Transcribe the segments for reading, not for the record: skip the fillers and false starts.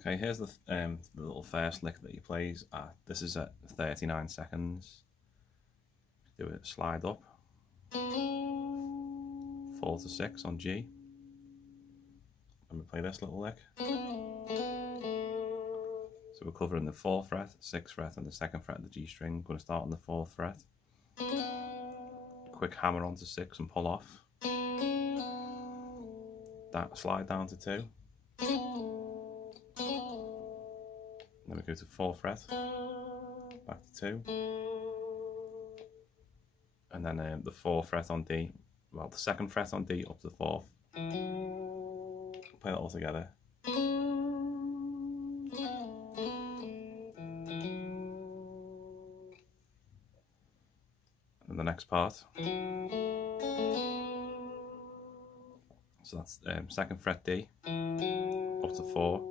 Okay, here's the little first lick that he plays at. This is at 39 seconds. Do it, slide up. 4 to 6 on G. And we play this little lick. So we're covering the 4th fret, 6th fret, and the 2nd fret of the G string. I'm going to start on the 4th fret. Quick hammer onto 6 and pull off. That slide down to 2. Then we go to 4th fret, back to 2. And then the 4th fret on D, well, the 2nd fret on D up to the 4th. Play that all together. And the next part. So that's 2nd fret D, up to 4,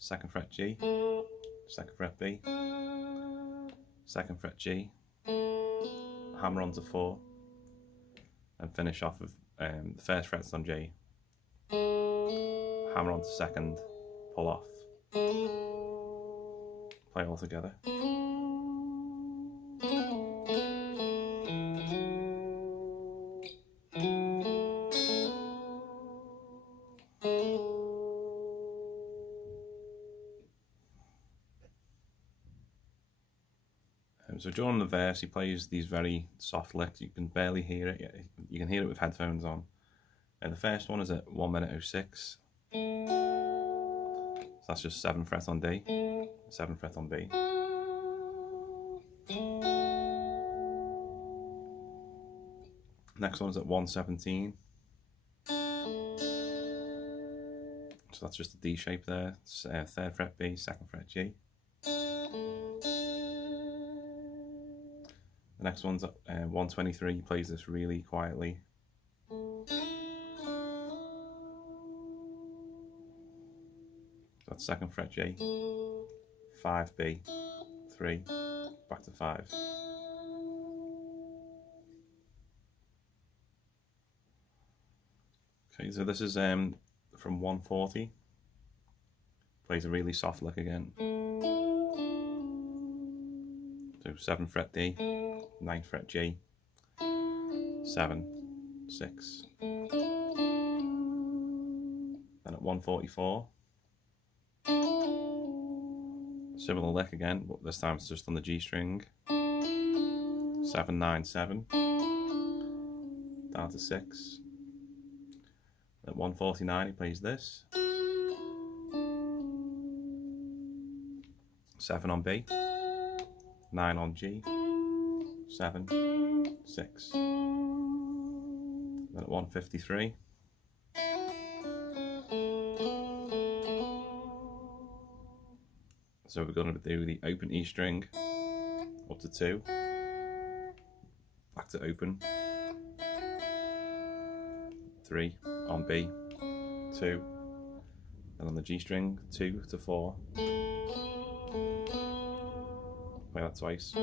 2nd fret G, 2nd fret B, 2nd fret G, hammer onto 4, and finish off with the 1st frets on G, hammer onto 2nd, pull off, play all together. So during the verse, he plays these very soft licks. You can barely hear it. You can hear it with headphones on. The first one is at 1 minute 06. So that's just 7th fret on D, 7th fret on B. Next one's at 1:17. So that's just a D shape there. 3rd fret B, 2nd fret G. The next one's at 1:23. He plays this really quietly. That's 2nd fret G, 5B, 3, back to 5. Okay, so this is from 1:40. Plays a really soft lick again. So 7th fret D, 9th fret G, 7, 6. Then at 1:44, similar lick again, but this time it's just on the G string. 7, 9, 7, down to 6. At 1:49 he plays this. 7 on B, 9 on G, 7, 6. Then at 1:53. So we're going to do the open E string up to 2, back to open, 3 on B, 2, and on the G string 2 to 4. Play that twice.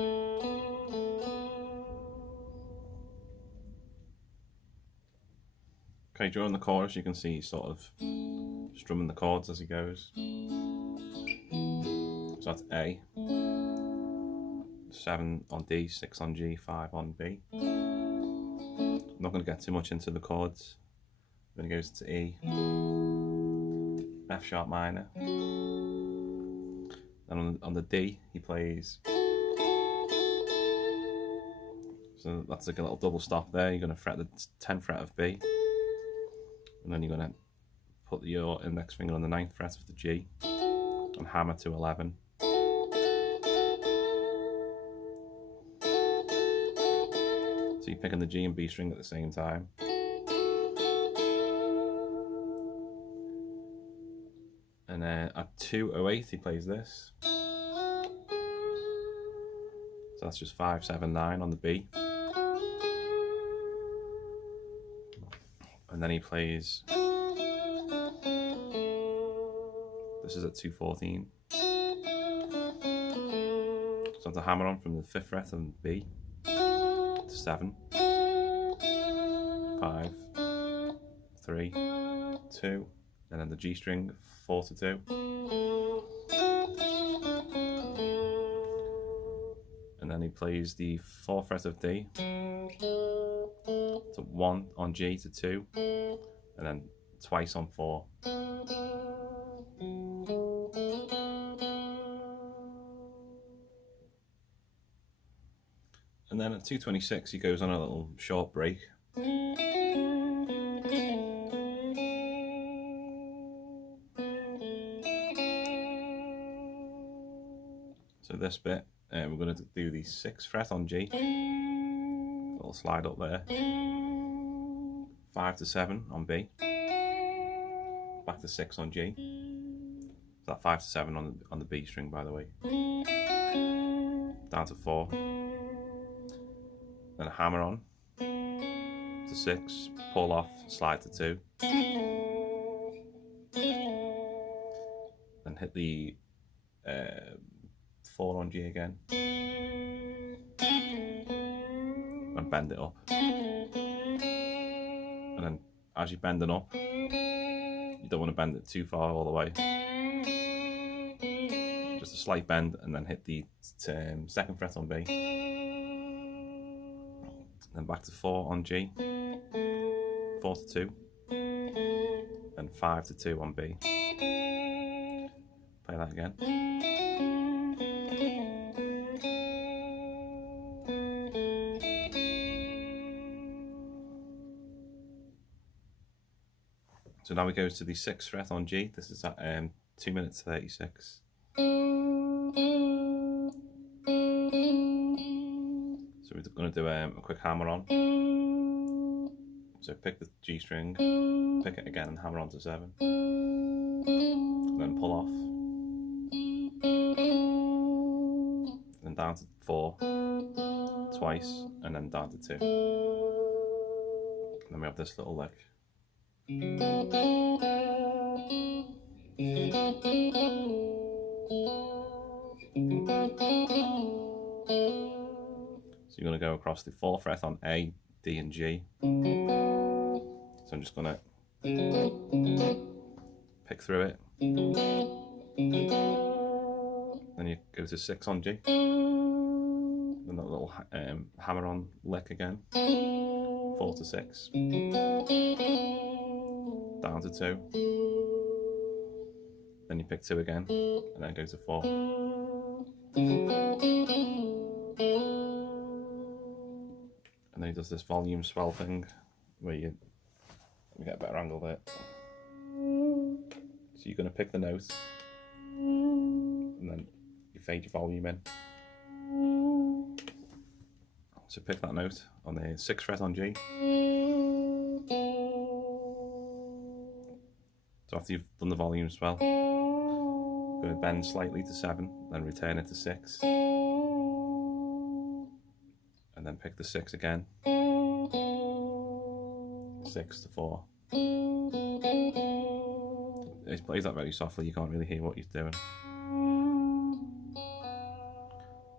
Okay, during the chorus you can see he's sort of strumming the chords as he goes. So that's A, 7 on D, 6 on G, 5 on B. I'm not going to get too much into the chords. Then he goes to E, F sharp minor. Then on the D he plays. So that's like a little double stop there. You're going to fret the 10th fret of B, and then you're going to put your index finger on the 9th fret of the G and hammer to 11. So you're picking the G and B string at the same time. And then at 2:08 he plays this. So that's just 5, 7, 9 on the B. And then he plays, this is at 2:14. So it's a hammer on from the 5th fret on B to 7, 5, 3, 2, and then the G string, 4 to 2. And then he plays the 4th fret of D to 1 on G to 2, and then twice on 4. And then at 2:26 he goes on a little short break. So this bit, we're going to do the 6th fret on G, little slide up there, 5 to 7 on B, back to 6 on G, that 5 to 7 on the B string, by the way, down to 4, then a hammer on to 6, pull off, slide to 2, then hit the 4 on G again, and bend it up. And then as you bend it up, you don't want to bend it too far all the way. Just a slight bend, and then hit the 2nd fret on B. Then back to 4 on G, 4 to 2, and 5 to 2 on B. Play that again. So now we go to the 6th fret on G. This is at 2 minutes 36. So we're going to do a quick hammer on. So pick the G string, pick it again and hammer on to 7. And then pull off. Then down to 4 twice, and then down to 2. And then we have this little lick. So you're going to go across the 4th fret on A, D and G. So I'm just going to pick through it. Then you go to 6 on G. Then that little hammer on lick again. 4 to 6. Down to 2. Then you pick 2 again, and then go to 4. And then he does this volume swell thing, where let me get a better angle there. So you're going to pick the note, and then you fade your volume in. So pick that note on the 6th fret on G. So after you've done the volume swell, you're going to bend slightly to 7, then return it to 6. And then pick the 6 again. 6 to 4. He plays that very softly, you can't really hear what he's doing.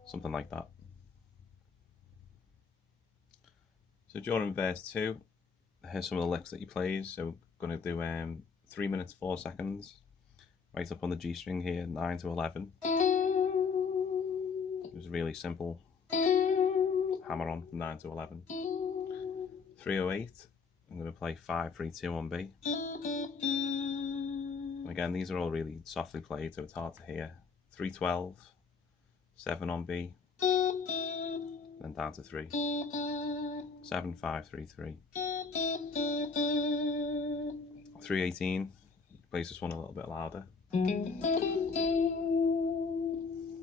Something like that. So during verse 2, here's some of the licks that he plays. So we're going to do 3 minutes 4 seconds, right up on the G string here, 9 to 11. It was really simple. Hammer on from 9 to 11. 308, I'm going to play 5, 3, 2 on B. And again, these are all really softly played, so it's hard to hear. 312, 7 on B, then down to 3. 7, 5, 3, 3. 318, plays this one a little bit louder.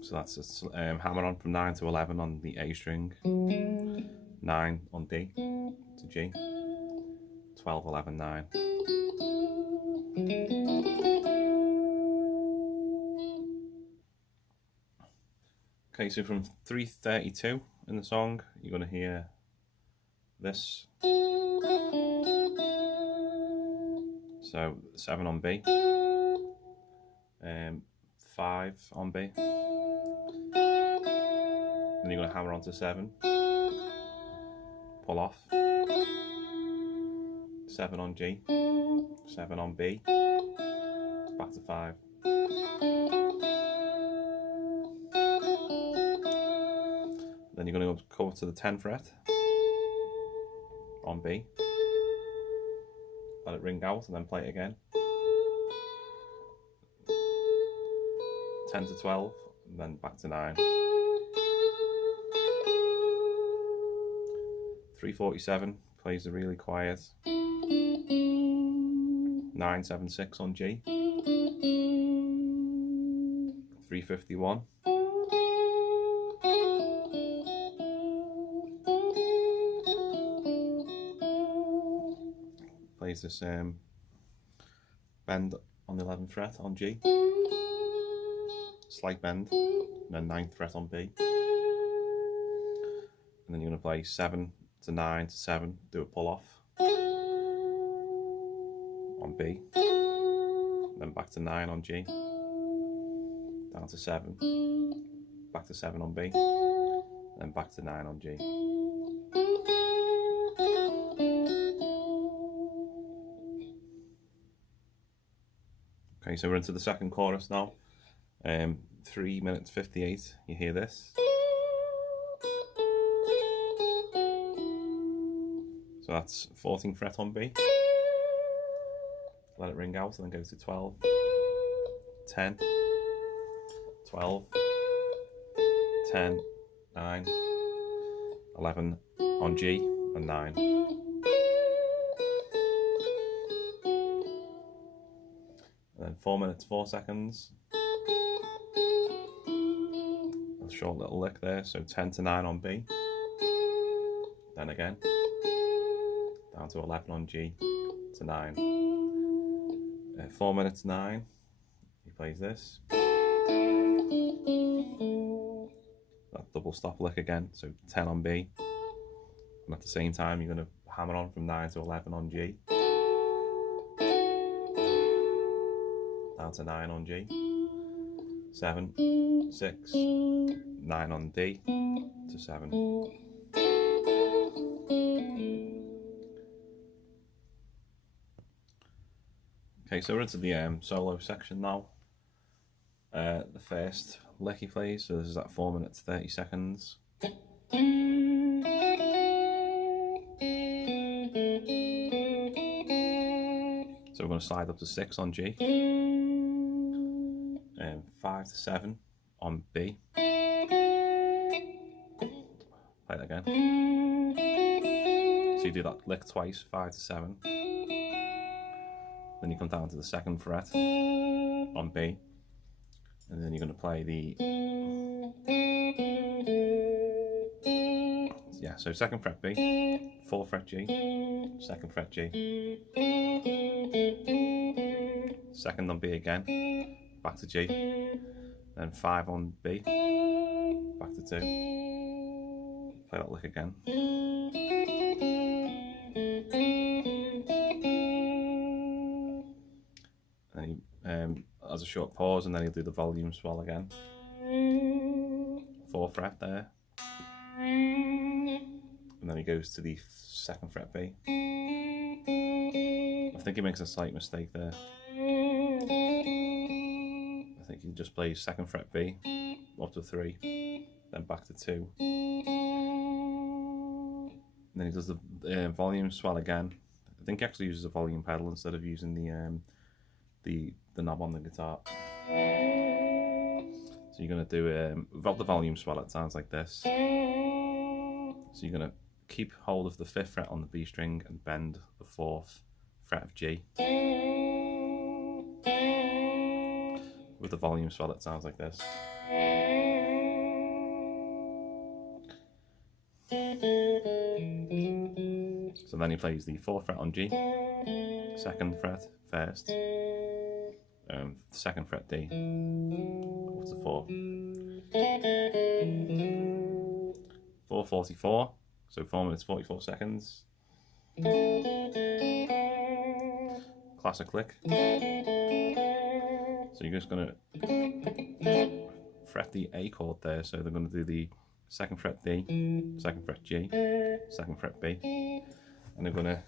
So that's a hammer on from 9 to 11 on the A string, 9 on D to G, 12, 11, 9. Okay, so from 332 in the song, you're going to hear this. So 7 on B, 5 on B. Then you're going to hammer onto 7, pull off, 7 on G, 7 on B, back to 5. Then you're going to go to the 10th fret on B, let it ring out and then play it again. 10 to 12, and then back to 9. 347 plays the really quiet 976 on G. 351. Plays this bend on the 11th fret on G. Slight bend, and then 9th fret on B. And then you're going to play 7 to 9 to 7, do a pull off on B, then back to 9 on G, down to 7, back to 7 on B, then back to 9 on G. Okay, so we're into the second chorus now. 3 minutes 58, you hear this. So that's 14th fret on B. Let it ring out and then go to 12, 10, 12, 10, 9, 11 on G and 9. And then 4 minutes 4 seconds. A short little lick there, so 10 to 9 on B. Then again, down to 11 on G to 9. 4 minutes 9, he plays this. That double stop lick again, so 10 on B. And at the same time, you're going to hammer on from 9 to 11 on G. Down to 9 on G. 7, 6, 9 on D to 7. Okay, so we're into the solo section now. The first lick he plays, so this is at 4 minutes 30 seconds. So we're going to slide up to 6 on G, 5 to 7 on B. Play that again. So you do that lick twice, 5 to 7. Then you come down to the 2nd fret on B, and then you're going to play the, yeah, so 2nd fret B, 4th fret G, 2nd fret G, 2nd on B again, back to G, then 5 on B, back to 2, play that lick again. And he has a short pause, and then he'll do the volume swell again. 4th fret there, and then he goes to the 2nd fret B. I think he makes a slight mistake there. I think he just plays 2nd fret B up to 3, then back to 2. And then he does the volume swell again. I think he actually uses a volume pedal instead of using the knob on the guitar. So you're going to do, without the volume swell, it sounds like this. So you're going to keep hold of the 5th fret on the B string and bend the 4th fret of G. With the volume swell, it sounds like this. So then he plays the 4th fret on G, 2nd fret first, 2nd fret D, up to 4. 4:44, so 4 minutes 44 seconds. Classic lick. So you're just going to fret the A chord there, so they're going to do the 2nd fret D, 2nd fret G, 2nd fret B, and they're going to,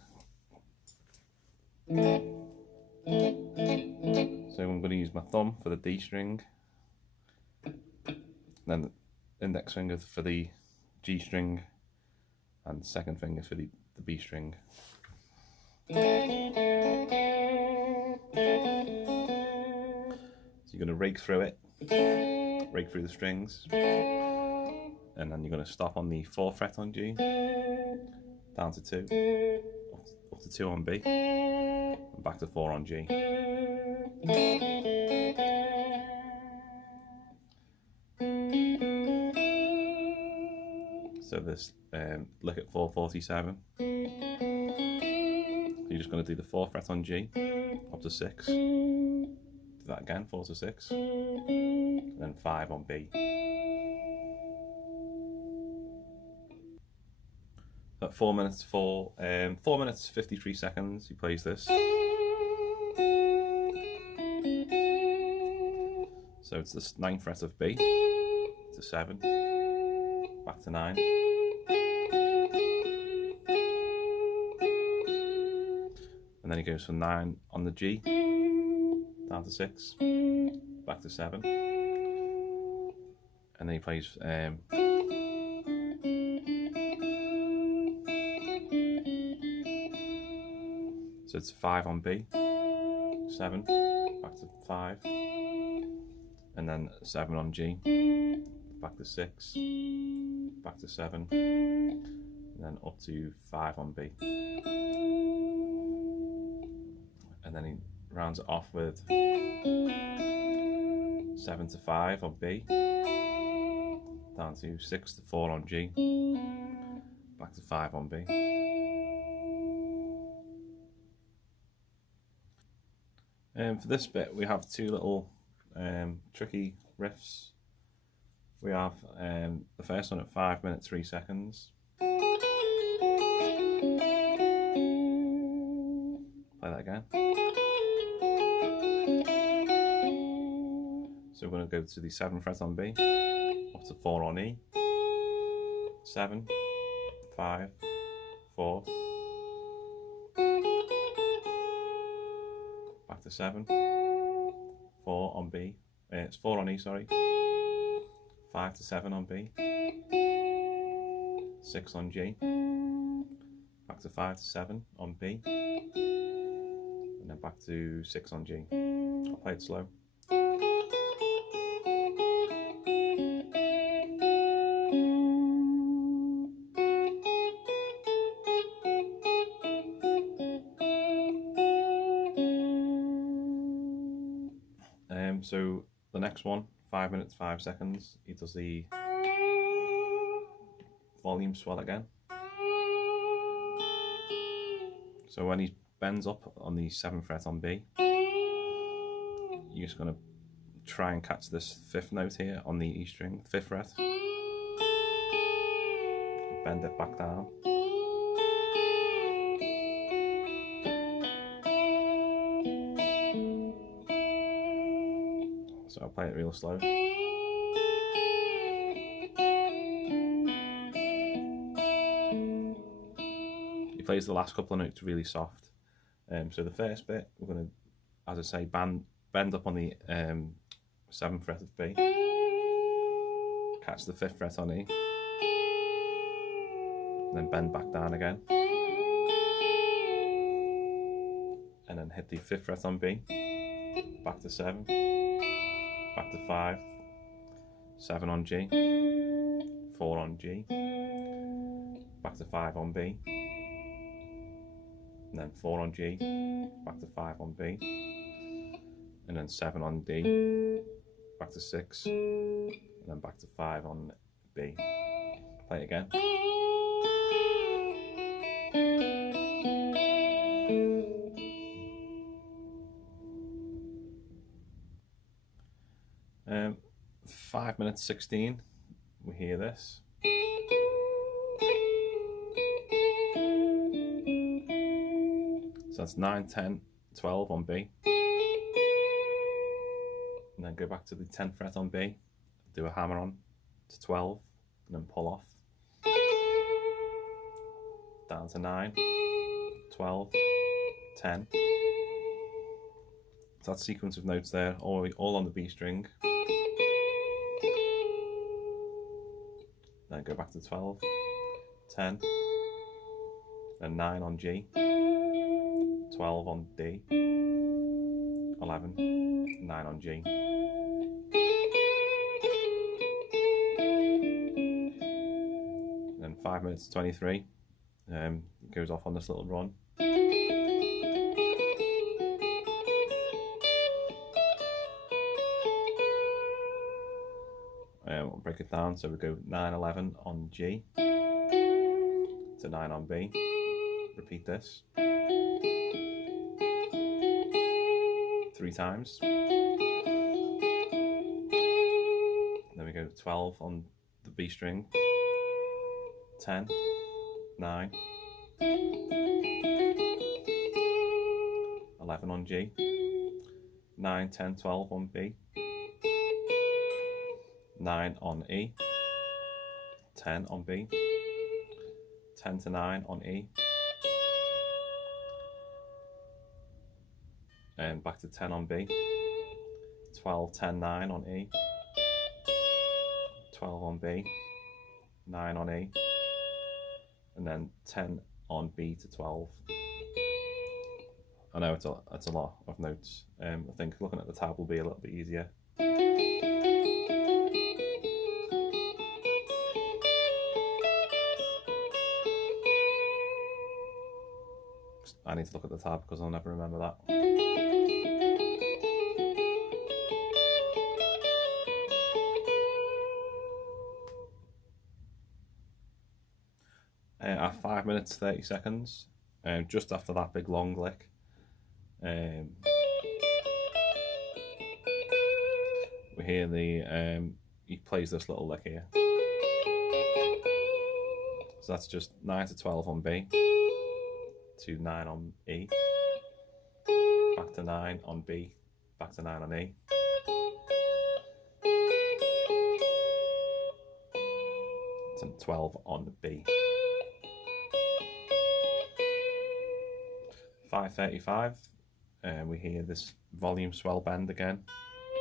So I'm going to use my thumb for the D string, then the index finger for the G string, and second finger for the B string. So you're going to rake through it, rake through the strings, and then you're going to stop on the 4th fret on G, down to 2, up to 2 on B, and back to 4 on G. So this lick at 447. You're just going to do the 4th fret on G, up to 6. Do that again, 4 to 6, and then 5 on B. At 4 minutes 53 seconds, he plays this. So it's the 9th fret of B to 7, back to 9. And then he goes from 9 on the G, down to 6, back to 7. And then he plays so it's 5 on B, 7, back to 5, and then 7 on G, back to 6, back to 7, and then up to 5 on B. And then he rounds it off with 7 to 5 on B, down to 6 to 4 on G, back to 5 on B. For this bit we have two little tricky riffs. We have the first one at 5 minutes 3 seconds. Play that again. So we're going to go to the 7th fret on B, up to 4 on E, 7, 5, 4, back to 7, 4 on B, it's 4 on E, sorry, 5 to 7 on B, 6 on G, back to 5 to 7 on B, and then back to 6 on G. I'll play it slow. So the next one, 5 minutes 5 seconds, he does the volume swell again. So when he bends up on the 7th fret on B, you're just going to try and catch this 5th note here on the E string, 5th fret. Bend it back down. So I'll play it real slow. He plays the last couple of notes really soft. So the first bit, we're going to, as I say, bend up on the 7th fret of B, catch the 5th fret on E, and then bend back down again, and then hit the 5th fret on B, back to 7, back to 5, 7 on G, 4 on G, back to 5 on B, and then 4 on G, back to 5 on B, and then 7 on D, back to 6, and then back to 5 on B. Play it again. 5 minutes 16, we hear this. So that's 9, 10, 12 on B. And then go back to the 10th fret on B, do a hammer on to 12, and then pull off. Down to 9, 12, 10. So that sequence of notes there, all on the B string. Then go back to 12, 10, then 9 on G, 12 on D, 11, 9 on G. Then 5 minutes 23, it goes off on this little run. We'll break it down, so we go 9, 11 on G to 9 on B. Repeat this 3 times. Then we go 12 on the B string, 10, 9, 11 on G, 9, 10, 12 on B, 9 on E, 10 on B, 10 to 9 on E, and back to 10 on B, 12, 10, 9 on E, 12 on B, 9 on E, and then 10 on B to 12. I know it's a lot of notes. I think looking at the tab will be a little bit easier. I need to look at the tab because I'll never remember that. At 5 minutes 30 seconds, just after that big long lick, we hear he plays this little lick here. So that's just 9 to 12 on B, to 9 on E, back to 9 on B, back to 9 on E, to 12 on B. 5:35, and we hear this volume swell bend again.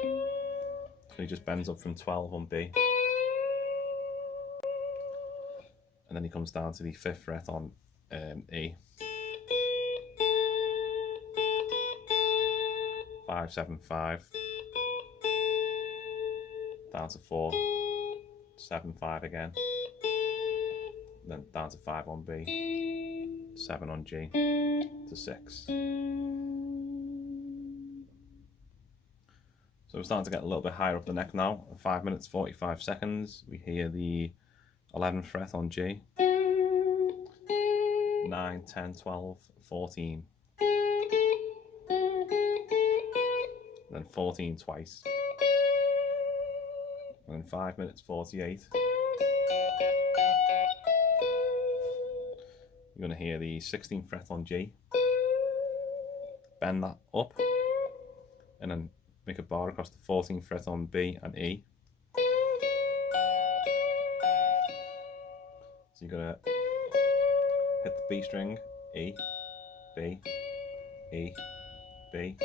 So he just bends up from 12 on B, and then he comes down to the 5th fret on E. 5, 7, 5, down to 4, 7, 5 again, then down to 5 on B, 7 on G, to 6. So we're starting to get a little bit higher up the neck now. At 5 minutes 45 seconds, we hear the 11th fret on G, 9, 10, 12, 14, then 14 twice, and then 5 minutes 48, you're going to hear the 16th fret on G, bend that up, and then make a bar across the 14th fret on B and E. So you're going to hit the B string, E, B, E, B,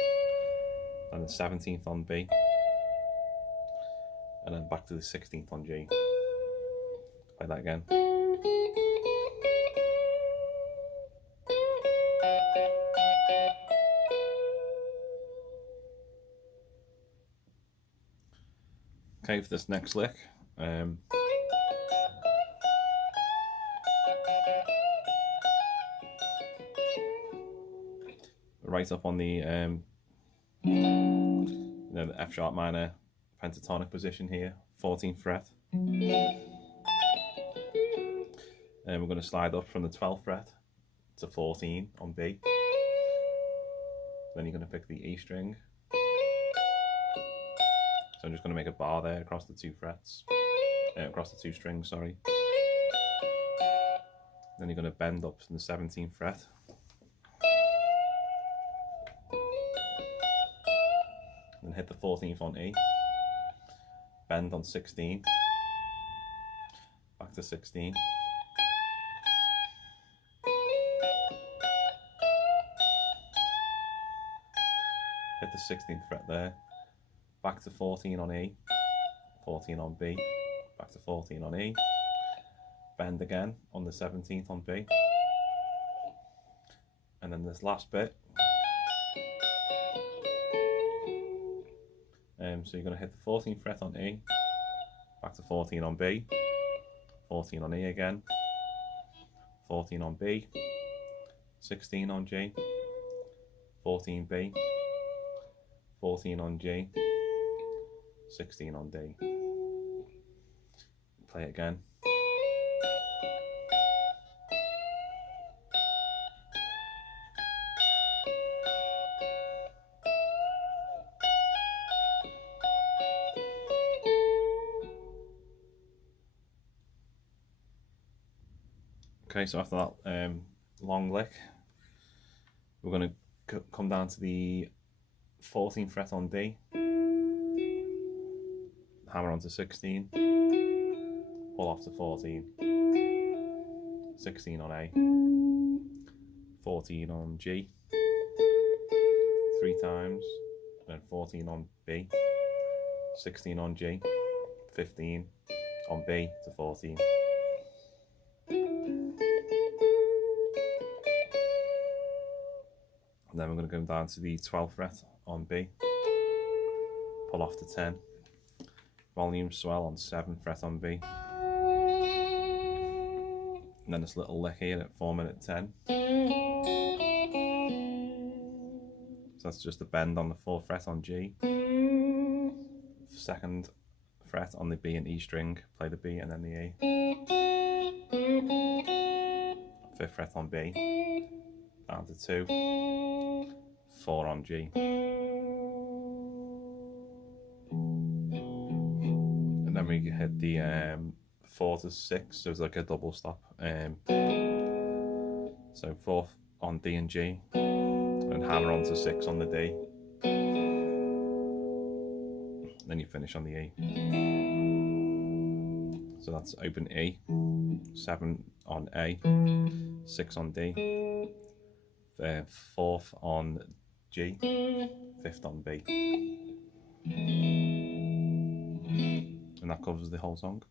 and the 17th on B, and then back to the 16th on G. Play that again. Okay, for this next lick, right up on the the F sharp minor pentatonic position here, 14th fret, and we're going to slide up from the 12th fret to 14 on B. Then you're going to pick the E string. So I'm just going to make a bar there across the 2 frets, across the 2 strings, sorry. Then you're going to bend up from the 17th fret. Then hit the 14th on E, bend on 16, back to 16, hit the the 16th fret there, back to 14 on E, 14 on B, back to 14 on E, bend again on the 17th on B, and then this last bit, so you're going to hit the 14th fret on E, back to 14 on B, 14 on E again, 14 on B, 16 on G, 14 B, 14 on G, 16 on D. Play it again. Okay, so after that long lick, we're going to come down to the 14th fret on D, hammer onto 16, pull off to 14, 16 on A, 14 on G, 3 times, then 14 on B, 16 on G, 15 on B to 14. And then we're going to go down to the 12th fret on B, pull off to 10, volume swell on 7th fret on B, and then this little lick here at 4 minute 10. So that's just a bend on the 4th fret on G, 2nd fret on the B and E string, play the B and then the E, 5th fret on B, down to 2, 4 on G, and then we hit the 4 to 6, so it's like a double stop. So 4th on D and G, and hammer onto 6 on the D, then you finish on the E. So that's open E, 7 on A, 6 on D, 4th on G, 5th on B. And that covers the whole song.